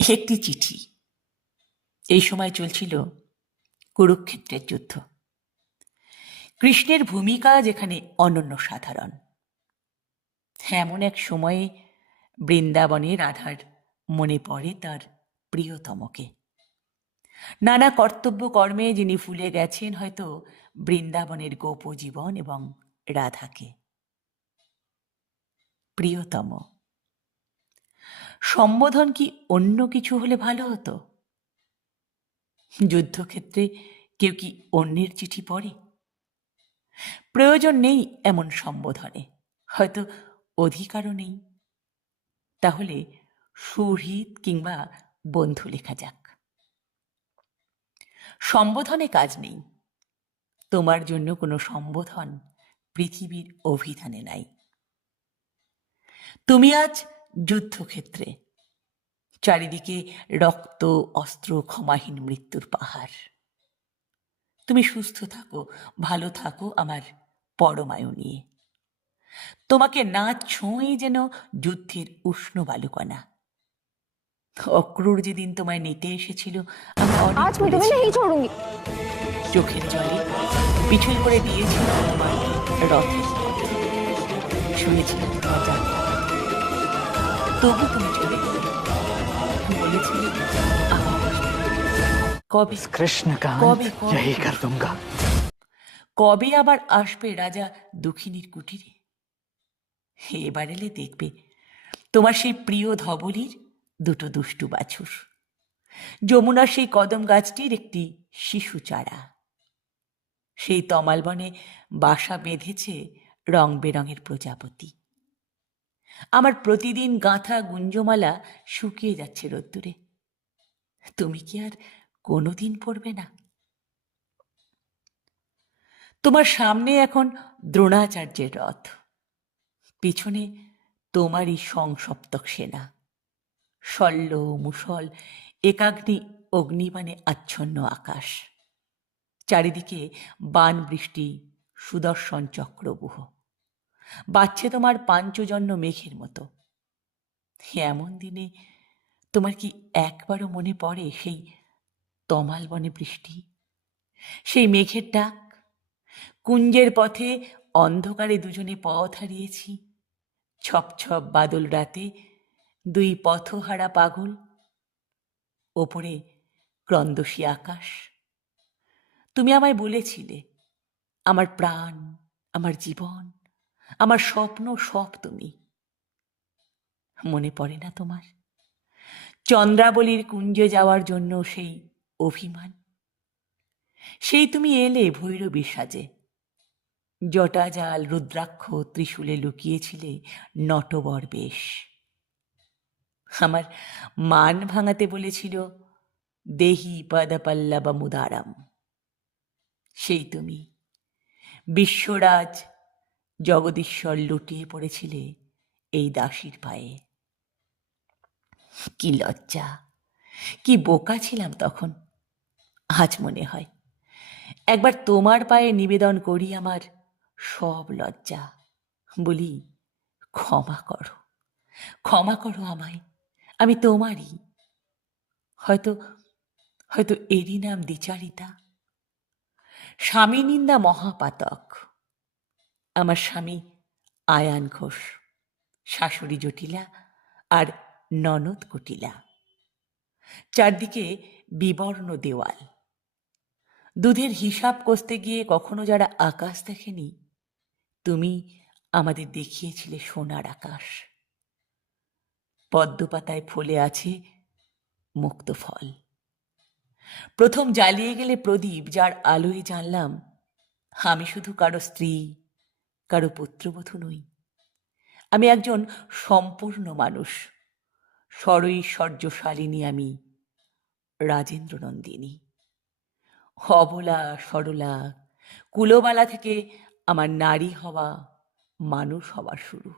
একটি চিঠি। এই সময় চলছিল কুরুক্ষেত্রের যুদ্ধ। কৃষ্ণের ভূমিকা যেখানে অনন্য সাধারণ। এমন এক সময়ে বৃন্দাবনে রাধার মনে পড়ে তার প্রিয়তমকে। নানা কর্তব্য কর্মে যিনি ভুলে গেছেন হয়তো বৃন্দাবনের গোপজীবন এবং রাধাকে। প্রিয়তম সম্বোধন কি অন্য কিছু হলে ভালো হতো? যুদ্ধক্ষেত্রে কেউ কি অন্যের চিঠি পড়ে? প্রয়োজন নেই এমন সম্বোধনে, হয়তো অধিকারও নেই। তাহলে সুহৃদ কিংবা বন্ধু লেখা যাক। সম্বোধনে কাজ নেই। তোমার জন্য কোনো সম্বোধন পৃথিবীর অভিধানে নাই। তুমি আজ যুদ্ধক্ষেত্রে, চারিদিকে রক্ত, অস্ত্র, ক্ষমাহীন মৃত্যুর পাহাড়। তুমি সুস্থ থাকো, ভালো থাকো আমার পরমায়ু নিয়ে। তোমাকে না ছোঁয়ে যেন যুদ্ধের উষ্ণ বালুকণা। অক্রূর যেদিন তোমায় নিতে এসেছিল, চোখের জলে পিছল করে দিয়েছিল তোমার রথের পথ। শুনেছিলাম তোমার যাত্রা, তবু তুমি চলে গেলে। বলেছিলে কবে কবে আবার আসবে রাজা দুঃখিনীর কুটিরে? এবার এলে দেখবে তোমার সেই প্রিয় ধবলির দুটো দুষ্টু বাছুর, যমুনার সেই কদম গাছটির একটি শিশু চারা। সেই তমাল বনে বাসা বেঁধেছে রং বেরঙের প্রজাপতি। আমার প্রতিদিন গাঁথা গুঞ্জমালা শুকিয়ে যাচ্ছে রোদ্দুরে। তুমি কি আর কোনোদিন পড়বে না? তোমার সামনে এখন দ্রোণাচার্যের রথ, পিছনে তোমারই সংসপ্তক সেনা। শল্য মুষল একাগ্নি অগ্নিবাণে আচ্ছন্ন আকাশ, চারিদিকে বান বৃষ্টি, সুদর্শন চক্রবুহ। বাজছে তোমার পাঞ্চজন্য মেঘের মতো। এমন দিনে তোমার কি একবারও মনে পড়ে সেই তমাল বনে বৃষ্টি, সেই মেঘের ডাক? কুঞ্জের পথে অন্ধকারে দুজনে পথ হারিয়েছি, ছপ ছপ বাদল রাতে দুই পথহারা পাগল। ওপরে ক্রন্দসী আকাশ। তুমি আমায় বলেছিলে আমার প্রাণ, আমার জীবন, আমার স্বপ্ন সব তুমি। মনে পড়ে না তোমার চন্দ্রাবলীর কুঞ্জে যাওয়ার জন্য সেই অভিমান? সেই তুমি এলে ভৈরবী সাজে, জটাজাল রুদ্রাক্ষ ত্রিশূলে লুকিয়েছিলে নটবর বেশ। আমার মান ভাঙাতে বলেছিল দেহি পদপল্লবমুদারম। সেই তুমি বিশ্বরাজ জগদীশ্বর লুটিয়ে পড়েছিলে এই দাসীর পায়ে। কি লজ্জা, কি বোকা ছিলাম তখন। আজ মনে হয় একবার তোমার পায়ে নিবেদন করি আমার সব লজ্জা। বলি ক্ষমা করো, ক্ষমা করো আমায়, আমি তোমারই। হয়তো হয়তো এরই নাম দ্বিচারিতা। স্বামী নিন্দা মহাপাতক। আমার স্বামী আয়ান ঘোষ, শাশুড়ি জটিলা আর ননদ কুটিলা। চারদিকে বিবর্ণ দেওয়াল। দুধের হিসাব কষতে গিয়ে কখনো যারা আকাশ দেখেনি, তুমি আমাদের দেখিয়েছিলে সোনার আকাশ। পদ্মপাতায় ফলে আছে মুক্ত ফল। প্রথম জ্বালিয়ে গেলে প্রদীপ, যার আলোয় জানলাম আমি শুধু কারো স্ত্রী, কারো পুত্রবধূ নই। আমি একজন সম্পূর্ণ মানুষ, সরৈশ্বর্যশালিনী আমি, রাজেন্দ্র নন্দিনী। অবলা সরলা কুলবালা থেকে আমার নারী হওয়া, মানুষ হওয়ার শুরু।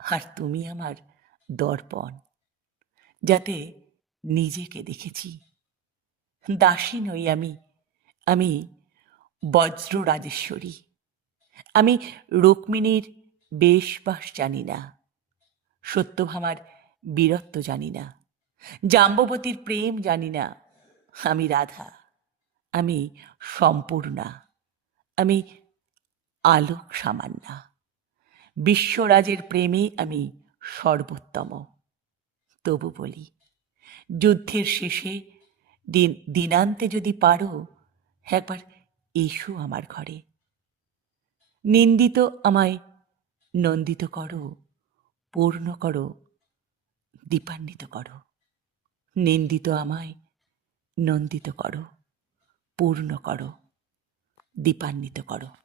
আর তুমি আমার দর্পণ, যাতে নিজেকে দেখেছি। দাসী নই আমি, আমি বজ্র রাজেশ্বরী। আমি রুক্মিণীর বেশবাস জানি না, সত্যভামার বীরত্ব জানি না, জাম্ববতীর প্রেম জানি না, আমি রাধা, আমি সম্পূর্ণা, আমি আলোক সামান্যা। বিশ্বরাজের প্রেমে আমি সর্বোত্তম। তবু বলি, যুদ্ধের শেষে দিনান্তে যদি পারো, একবার এসো আমার ঘরে। নিন্দিত আমায় নন্দিত করো, পূর্ণ করো, দীপান্বিত করো। নিন্দিত আমায় নন্দিত করো, পূর্ণ করো, দীপান্বিত করো।